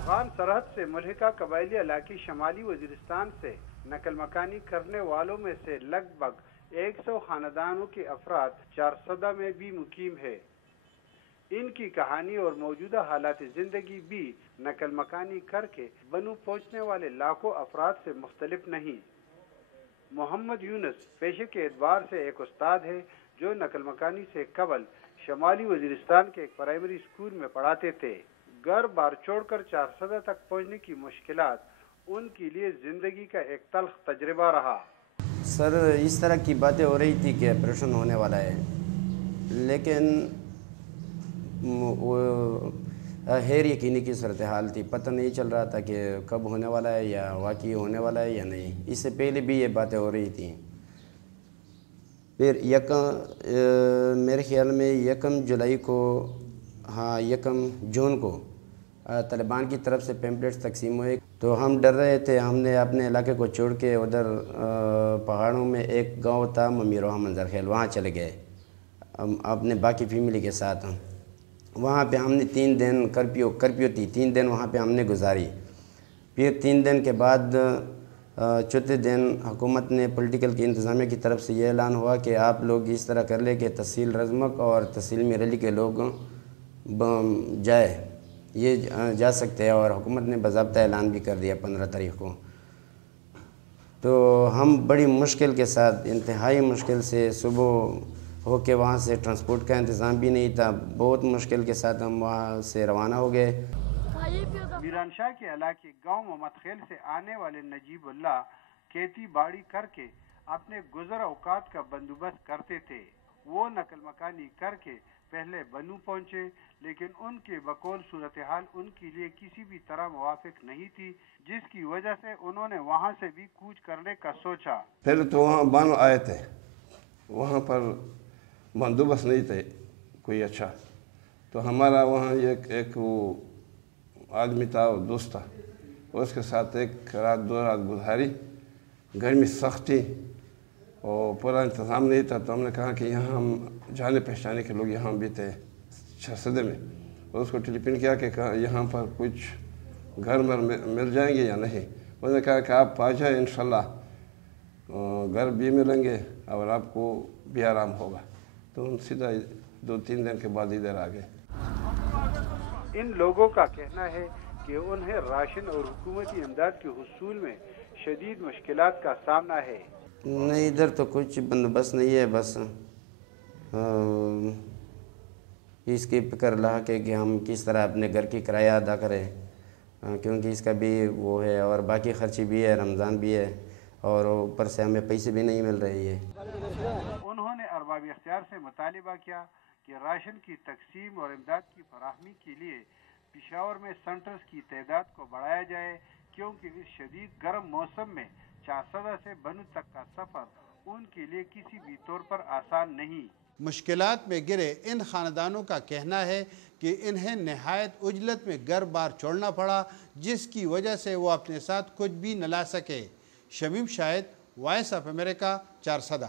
افغان سرحد سے ملحقہ قبائلی علاقے شمالی وزیرستان سے نقل مکانی کرنے والوں میں سے لگ بھگ 100 خاندانوں کے افراد چارسدہ میں بھی مقیم ہے۔ ان کی کہانی اور موجودہ حالات زندگی بھی نقل مکانی کر کے بنو پہنچنے والے لاکھوں افراد سے مختلف نہیں۔ محمد یونس پیشے کے اعتبار سے ایک استاد ہے جو نقل مکانی سے قبل شمالی وزیرستان کے ایک پرائمری اسکول میں پڑھاتے تھے۔ گھر بار چھوڑ کر چارسدہ تک پہنچنے کی مشکلات ان کے لیے زندگی کا ایک تلخ تجربہ رہا۔ سر اس طرح کی باتیں ہو رہی تھی کہ آپریشن ہونے والا ہے، لیکن وہ غیر یقینی کی صورتحال تھی، پتہ نہیں چل رہا تھا کہ کب ہونے والا ہے یا واقعی ہونے والا ہے یا نہیں۔ اس سے پہلے بھی یہ باتیں ہو رہی تھیں۔ پھر میرے خیال میں 1 جولائی کو 1 جون کو طالبان کی طرف سے پیمپلیٹس تقسیم ہوئے، تو ہم ڈر رہے تھے۔ ہم نے اپنے علاقے کو چھوڑ کے ادھر پہاڑوں میں ایک گاؤں تھا ممیروہا منظر خیل، وہاں چلے گئے اپنے باقی فیملی کے ساتھ۔ وہاں پہ ہم نے 3 دن کرفیو تھی، 3 دن وہاں پہ ہم نے گزاری۔ پھر 3 دن کے بعد چوتھے دن حکومت نے پولیٹیکل کی انتظامیہ کی طرف سے یہ اعلان ہوا کہ آپ لوگ اس طرح کر لیں کہ تحصیل رزمک اور تحصیل میرلی کے لوگ یہ جا سکتے ہیں، اور حکومت نے باضابطہ اعلان بھی کر دیا 15 تاریخ کو۔ تو ہم بڑی مشکل کے ساتھ، انتہائی مشکل سے، صبح ہو کے وہاں سے ٹرانسپورٹ کا انتظام بھی نہیں تھا، بہت مشکل کے ساتھ ہم وہاں سے روانہ ہو گئے۔ میران شاہ کے علاقے گاؤں محمد خیل سے آنے والے نجیب اللہ کھیتی باڑی کر کے اپنے گزر اوقات کا بندوبست کرتے تھے۔ وہ نقل مکانی کر کے پہلے بنو پہنچے، لیکن ان کے بقول صورتحال ان کے لیے کسی بھی طرح موافق نہیں تھی، جس کی وجہ سے انہوں نے وہاں سے بھی کوچ کرنے کا سوچا۔ پہلے تو وہاں بانو آئے تھے، وہاں پر بندوبست نہیں تھے کوئی اچھا، تو ہمارا وہاں ایک وہ آدمی تھا، وہ دوست تھا، اس کے ساتھ 1 رات 2 رات گزاری۔ گرمی سخت تھی اور پورا انتظام نہیں تھا، تو ہم نے کہا کہ یہاں ہم جانے پہچانے کے لوگ یہاں بھی تھے چارسدہ میں، اور اس کو ٹیلیفون کیا کہ یہاں پر کچھ گھر مل جائیں گے یا نہیں۔ انہوں نے کہا کہ آپ آ جائیں، انشاءاللہ گھر بھی ملیں گے اور آپ کو بھی آرام ہوگا۔ تو ہم سیدھا 2-3 دن کے بعد ادھر آ گئے۔ ان لوگوں کا کہنا ہے کہ انہیں راشن اور حکومتی امداد کے حصول میں شدید مشکلات کا سامنا ہے۔ نہیں، ادھر تو کچھ بندوبست نہیں ہے، بس اس کی فکر لاحق ہے کہ ہم کس طرح اپنے گھر کی کرایہ ادا کریں، کیونکہ اس کا بھی وہ ہے، اور باقی خرچی بھی ہے، رمضان بھی ہے، اور اوپر سے ہمیں پیسے بھی نہیں مل رہے ہیں۔ انہوں نے ارباب اختیار سے مطالبہ کیا کہ راشن کی تقسیم اور امداد کی فراہمی کے لیے پشاور میں سینٹرز کی تعداد کو بڑھایا جائے، کیونکہ اس شدید گرم موسم میں چارسدہ سے بنو تک کا سفر ان کے لیے کسی بھی طور پر آسان نہیں۔ مشکلات میں گرے ان خاندانوں کا کہنا ہے کہ انہیں نہایت عجلت میں گھر بار چھوڑنا پڑا، جس کی وجہ سے وہ اپنے ساتھ کچھ بھی نہ لا سکے۔ شمیم شاہد، وائس آف امریکہ، چارسدہ۔